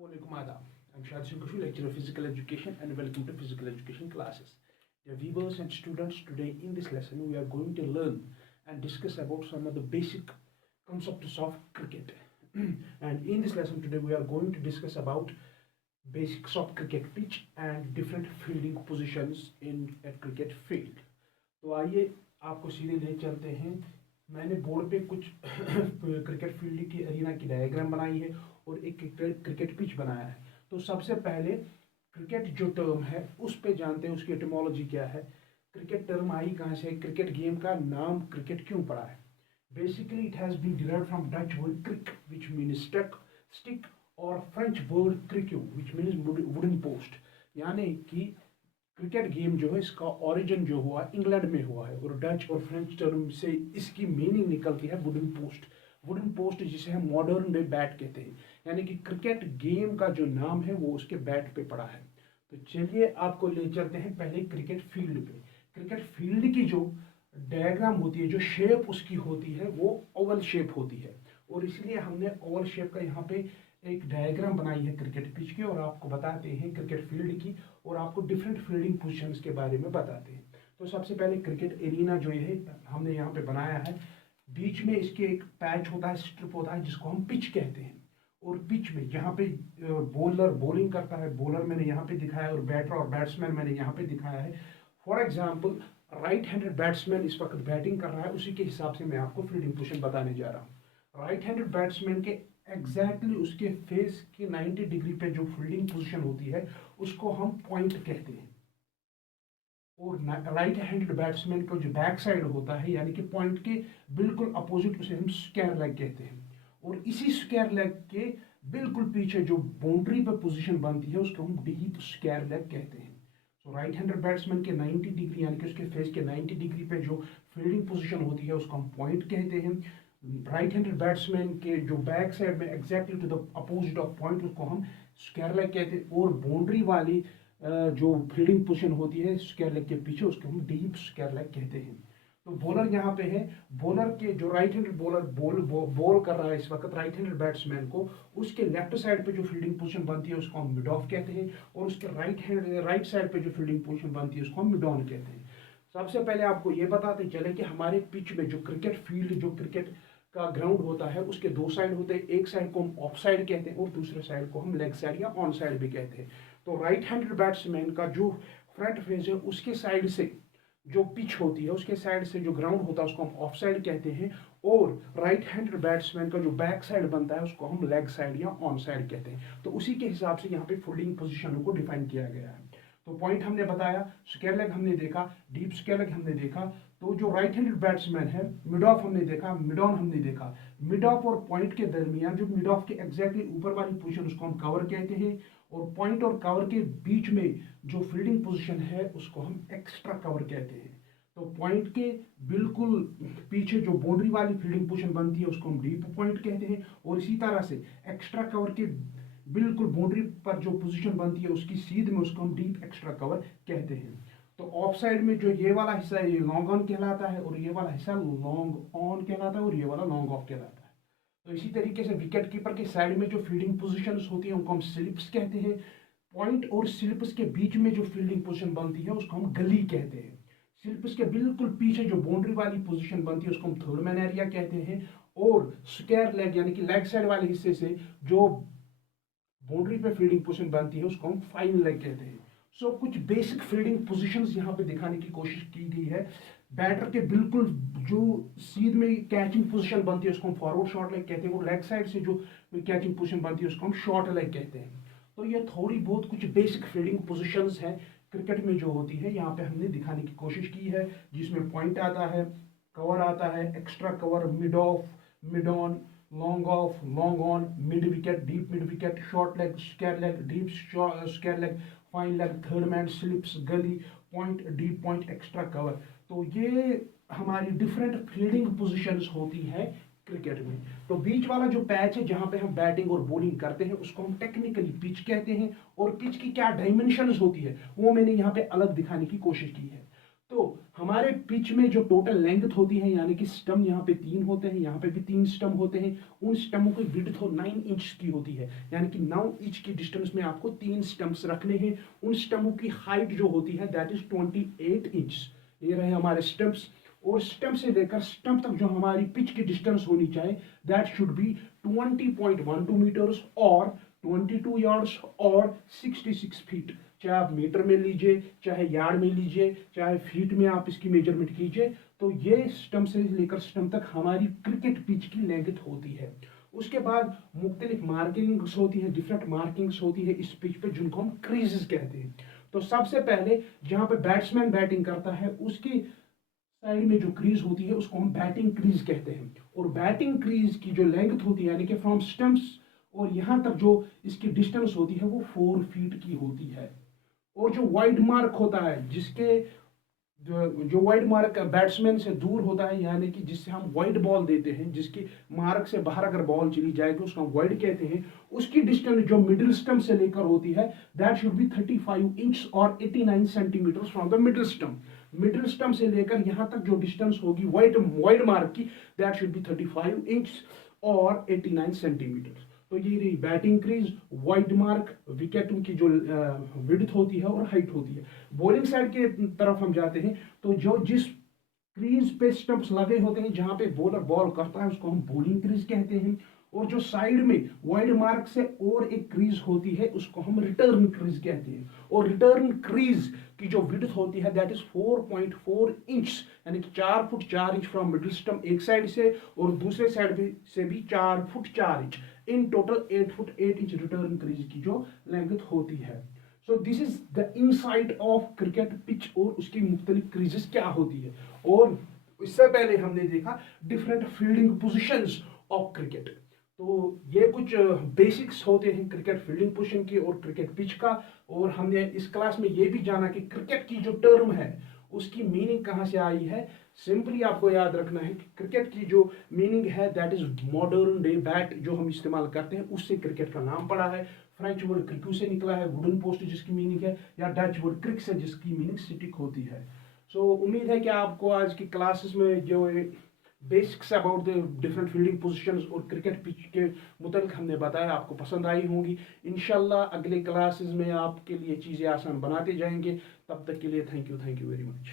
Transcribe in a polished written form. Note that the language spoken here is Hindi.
Assalamualaikum Adab. I'm Shad Singh Kushu, lecturer of physical education, and welcome to physical education classes. Dear viewers and students, today in this lesson we are going to learn and discuss about some of the basic concepts of cricket. And in this lesson today we are going to discuss about basics of cricket pitch and different fielding positions in a cricket field. तो आइए आपको सीधे ले चलते हैं। मैंने बोर्ड पे कुछ क्रिकेट फील्ड की एरिना की डायग्राम बनाई है और एक क्रिकेट पिच बनाया है। तो सबसे पहले क्रिकेट जो टर्म है उस पे जानते हैं, उसकी एटिमोलॉजी क्या है, क्रिकेट टर्म आई कहाँ से, क्रिकेट गेम का नाम क्रिकेट क्यों पड़ा है। Basically it has been derived from Dutch word krick which mean stick और French word criquet which mean wooden post. यानी कि क्रिकेट गेम जो है इसका ओरिजिन जो हुआ इंग्लैंड में हुआ है और डच और फ्रेंच टर्म से इसकी मीनिंग निकलती है वुडन पोस्ट। वुडन पोस्ट जिसे हम मॉडर्न में बैट कहते हैं, यानी कि क्रिकेट गेम का जो नाम है वो उसके बैट पे पड़ा है। तो चलिए आपको ले चलते हैं पहले क्रिकेट फील्ड पे। क्रिकेट फील्ड की जो डायग्राम होती है, जो शेप उसकी होती है वो ओवल शेप होती है और इसलिए हमने ओवल शेप का यहाँ पे एक डायग्राम बनाई है क्रिकेट पिच की और आपको बताते हैं क्रिकेट फील्ड की और आपको डिफरेंट फील्डिंग पोजीशंस के बारे में बताते हैं। तो सबसे पहले क्रिकेट एरिना जो है हमने यहाँ पे बनाया है, बीच में इसके एक पैच होता है, स्ट्रिप होता है जिसको हम पिच कहते हैं। और पिच में जहाँ पे बॉलर बॉलिंग करता है, बॉलर मैंने यहाँ पे दिखाया और बैटर और बैट्समैन मैंने यहाँ पे दिखाया है। For example right handed batsman इस वक्त बैटिंग कर रहा है, उसी के हिसाब से मैं आपको फील्डिंग पोजीशन बताने जा रहा हूँ। राइट हैंडेड बैट्समैन के एग्जैक्टली उसके फेस के 90 डिग्री पे जो फील्डिंग पोजीशन होती है उसको हम पॉइंट कहते हैं। और राइट हैंडेड बैट्समैन का जो बैक साइड होता है यानी कि पॉइंट के बिल्कुल अपोजिट, उसे हम स्क्वायर लेग कहते हैं। और इसी स्क्वायर लेग के बिल्कुल पीछे जो बाउंड्री पे पोजीशन बनती है उसको हम डीप स्क्वायर लेग कहते हैं। सो राइट हैंडेड बैट्समैन के 90 डिग्री यानी कि उसके फेस के 90 डिग्री पे जो फील्डिंग पोजीशन होती है उसको हम पॉइंट कहते हैं। राइट हैंडेड बैट्समैन के जो बैक साइड में exactly to the opposite of point उसको हम स्क्वायर लेग कहते हैं। और बाउंड्री वाली जो फील्डिंग पोजीशन होती है स्क्वायर लेग के पीछे उसको हम डीप स्क्वायर लेग कहते हैं। तो बॉलर यहाँ पे है, बॉलर के जो राइट हैंडेड बॉलर बॉल कर रहा है इस वक्त राइट हैंडेड बैट्समैन को, उसके लेफ्ट साइड पे जो फील्डिंग पोजीशन बनती है उसको हम मिड ऑफ कहते हैं और उसके राइट साइड पे जो फील्डिंग पोजीशन बनती है उसको हम मिड ऑन कहते हैं। सबसे पहले आपको ये बताते चले कि हमारे पिच में जो क्रिकेट फील्ड जो क्रिकेट का ग्राउंड होता है उसके दो साइड होते हैं। एक साइड को हम ऑफ साइड कहते हैं और दूसरे साइड को हम लेग साइड या ऑन साइड भी कहते हैं। तो राइट हैंडेड बैट्समैन का जो फ्रंट फेस है उसके साइड से जो पिच होती है, उसके साइड से जो ग्राउंड होता है उसको हम ऑफ साइड कहते हैं। और राइट हैंडेड बैट्समैन का जो बैक साइड बनता है उसको हम लेग साइड या ऑन साइड कहते हैं। तो उसी के हिसाब से यहाँ पे फील्डिंग पोजीशन को डिफाइन किया गया है। तो पॉइंट हमने बताया, स्क्वायर लेग हमने देखा, डीप स्क्वायर लेग हमने देखा। तो जो राइट हैंडेड बैट्समैन है मिड ऑफ हमने देखा, मिड ऑन हमने देखा। मिड ऑफ और पॉइंट के दरमियान जो मिड ऑफ के एग्जैक्टली ऊपर वाली पोजीशन उसको हम कवर कहते हैं और पॉइंट और कवर के बीच में जो फील्डिंग पोजीशन है उसको हम एक्स्ट्रा कवर कहते हैं। तो पॉइंट के बिल्कुल पीछे जो बाउंड्री वाली फील्डिंग पोजीशन बनती है उसको हम डीप पॉइंट कहते हैं और इसी तरह से एक्स्ट्रा कवर के बिल्कुल बाउंड्री पर जो पोजीशन बनती है उसकी सीध में उसको हम डीप एक्स्ट्रा कवर कहते हैं। तो ऑफ साइड में जो ये वाला हिस्सा है ये लॉन्ग ऑन कहलाता है और ये वाला हिस्सा लॉन्ग ऑन कहलाता है और ये वाला लॉन्ग ऑफ कहलाता है। तो इसी तरीके से विकेट कीपर के साइड में जो फील्डिंग पोजीशंस होती है उनको हम स्लिप्स कहते हैं। पॉइंट और स्लिप्स के बीच में जो फील्डिंग पोजीशन बनती है उसको हम गली कहते हैं। स्लिप्स के बिल्कुल पीछे जो बाउंड्री वाली पोजीशन बनती है उसको हम थर्ड मैन एरिया कहते हैं। और स्क्वायर लेग यानी कि लेग साइड वाले हिस्से से जो बाउंड्री पे फील्डिंग पोजीशन बनती है उसको हम फाइन लेग कहते हैं। सो कुछ बेसिक फील्डिंग पोजीशंस यहाँ पे दिखाने की कोशिश की गई है। बैटर के बिल्कुल जो सीध में कैचिंग पोजीशन बनती है उसको हम फॉरवर्ड शॉर्ट लेग कहते हैं और लेग साइड से जो कैचिंग पोजीशन बनती है उसको हम शॉर्ट लेग कहते हैं। तो ये थोड़ी बहुत कुछ बेसिक फील्डिंग पोजीशंस हैं क्रिकेट में जो होती है, यहाँ पे हमने दिखाने की कोशिश की है, जिसमें पॉइंट आता है, कवर आता है, extra cover, mid off, mid on, long off, long on, mid wicket, deep mid wicket, short leg, square leg, deep square leg, fine leg, third man, slips, gully, point, deep point, extra cover. तो ये हमारी डिफरेंट फील्डिंग पोजीशंस होती है क्रिकेट में। तो बीच वाला जो पैच है जहां पे हम बैटिंग और बॉलिंग करते हैं उसको हम टेक्निकली पिच कहते हैं और पिच की क्या डायमेंशंस होती है वो मैंने यहाँ पे अलग दिखाने की कोशिश की है। तो हमारे पिच में जो टोटल लेंथ होती है, यानी कि स्टम यहाँ पे 3 होते हैं, यहाँ पे भी 3 स्टम होते हैं, उन स्टमों की विड्थ 9 इंच की होती है, यानी कि 9 इंच की डिस्टेंस में आपको 3 स्टम्प्स रखने हैं। उन स्टमों की हाइट जो होती है दैट इज 28 इंच। ये रहे हमारे स्टम्प्स, और स्टम्प से लेकर स्टम्प तक जो हमारी पिच की डिस्टेंस होनी चाहिए दैट शुड बी 20.12 मीटर्स और 22 यार्ड्स और 66 फीट। चाहे आप मीटर में लीजिए, चाहे यार्ड में लीजिए, चाहे फीट में आप इसकी मेजरमेंट कीजिए, तो ये स्टम्प से लेकर स्टम्प तक हमारी क्रिकेट पिच की लेंथ होती है। उसके बाद मुख्तलिफ मार्किंग्स होती है, डिफरेंट मार्किंग्स होती है इस पिच पे, जिनको हम क्रीजेस कहते हैं। तो सबसे पहले जहाँ पे बैट्समैन बैटिंग करता है उसकी साइड में जो क्रीज होती है उसको हम बैटिंग क्रीज कहते हैं, और बैटिंग क्रीज की जो लेंथ होती है यानी कि फ्रॉम स्टम्प्स और यहाँ तक जो इसकी डिस्टेंस होती है वो 4 फीट की होती है। और जो वाइड मार्क होता है, जिसके जो वाइड मार्क बैट्समैन से दूर होता है, यानी कि जिससे हम वाइड बॉल देते हैं, जिसकी मार्क से बाहर अगर बॉल चली जाएगी उसको हम वाइड कहते हैं, उसकी डिस्टेंस जो मिडिल स्टम्प से लेकर होती है दैट शुड बी 35 इंच और 89 centimetre from the middle stump. Middle stump से लेकर यहाँ तक जो डिस्टेंस होगी वाइड वाइड मार्क की दैट शुड बी 35 इंच और 89 सेंटीमीटर। तो ये रही batting crease, wide mark, wicket की जो विड्थ होती है और हाइट होती है। बॉलिंग साइड के तरफ हम जाते हैं तो जो जिस क्रीज पे स्टंप्स लगे होते हैं जहां पे बॉलर बॉल करता है उसको हम बॉलिंग क्रीज कहते हैं, और जो साइड में वाइड मार्क से और एक क्रीज होती है उसको हम रिटर्न क्रीज कहते हैं। और रिटर्न क्रीज की जो विड्थ होती है दैट इज 4.4 इंच, यानी कि 4 foot 4 inch from middle stump एक साइड से और दूसरे साइड से भी 4 foot 4 inch, in total 8 foot 8 inch return crease की जो लेंथ होती है। So this is the insight of cricket pitch, और उसकी मुख्तलिफ क्रीजेस क्या होती है। और इससे पहले हमने देखा different fielding positions of cricket. तो ये कुछ बेसिक्स होते हैं क्रिकेट फील्डिंग पोजीशन की और क्रिकेट पिच का। और हमने इस क्लास में ये भी जाना कि क्रिकेट की जो टर्म है उसकी मीनिंग कहाँ से आई है। सिंपली आपको याद रखना है कि क्रिकेट की जो मीनिंग है that is modern day bat जो हम इस्तेमाल करते हैं उससे क्रिकेट का नाम पड़ा है। फ्रेंच वर्ड क्रिक्यू से निकला है, वुडन पोस्ट जिसकी मीनिंग है, या डच वर्ड क्रिक से जिसकी मीनिंग स्टिक होती है। सो उम्मीद है कि आपको आज की क्लासेस में जो basics about the different fielding positions और क्रिकेट पिच के मुताबिक हमने बताया आपको पसंद आई होंगी। इंशाल्लाह अगले क्लासेस में आपके लिए चीज़ें आसान बनाते जाएंगे। तब तक के लिए थैंक यू वेरी मच।